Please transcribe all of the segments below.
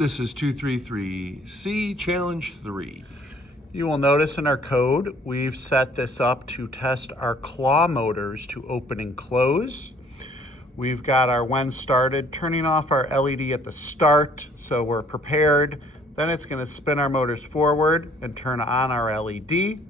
This is 233C Challenge 3. You will notice in our code, we've set this up to test our claw motors to open and close. We've got our when started, turning off our LED at the start, so we're prepared. Then it's going to spin our motors forward and turn on our LED.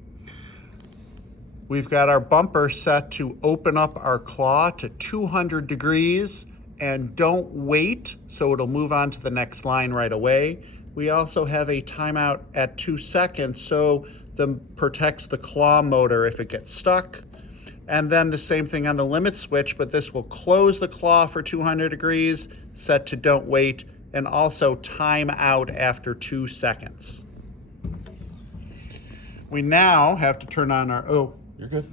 We've got our bumper set to open up our claw to 200 degrees and don't wait, so it'll move on to the next line right away. We also have a timeout at 2 seconds, so that protects the claw motor if it gets stuck. And then the same thing on the limit switch, but this will close the claw for 200 degrees, set to don't wait, and also time out after 2 seconds. We now have to turn on our, You're good.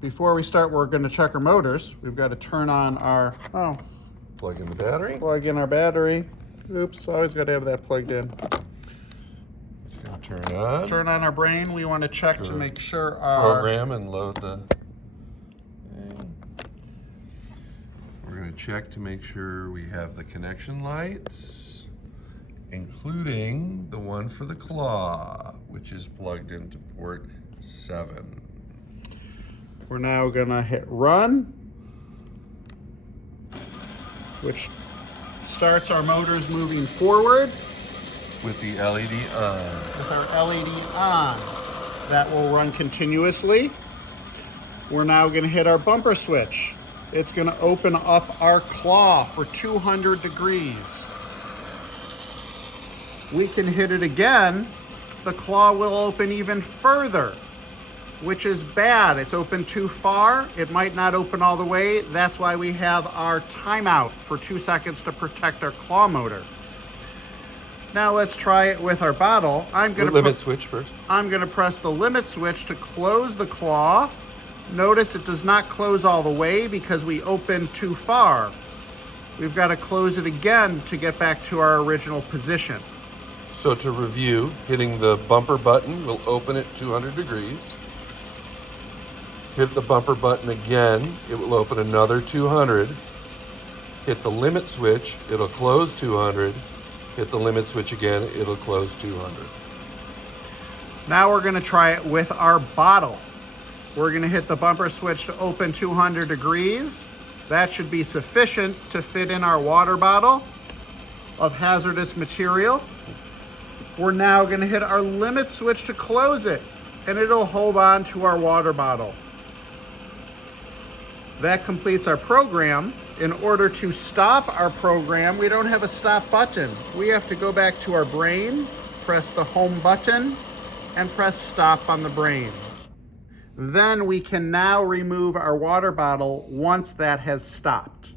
before we start, we're going to check our motors. We've got to turn on our, Plug in the battery. plug in our battery. Oops, always got to have that plugged in. It's going to turn on. Turn on our brain. We want to check to make sure our Program and load the thing. We're going to check to make sure we have the connection lights, including the one for the claw, which is plugged into port 7. We're now going to hit run, which starts our motors moving forward. With the LED on. With our LED on, that will run continuously. We're now going to hit our bumper switch. It's going to open up our claw for 200 degrees. We can hit it again. The claw will open even further, which is bad. It's open too far. It might not open all the way. That's why we have our timeout for 2 seconds to protect our claw motor. Now let's try it with our bottle. I'm going to limit switch first. I'm going to press the limit switch to close the claw. Notice it does not close all the way because we opened too far. We've got to close it again to get back to our original position. So to review, hitting the bumper button will open it 200 degrees. Hit the bumper button again, it will open another 200. Hit the limit switch, it'll close 200. Hit the limit switch again, it'll close 200. Now we're going to try it with our bottle. We're going to hit the bumper switch to open 200 degrees. That should be sufficient to fit in our water bottle of hazardous material. We're now going to hit our limit switch to close it, and it'll hold on to our water bottle. That completes our program. In order to stop our program, we don't have a stop button. We have to go back to our brain, press the home button, and press stop on the brain. Then we can now remove our water bottle once that has stopped.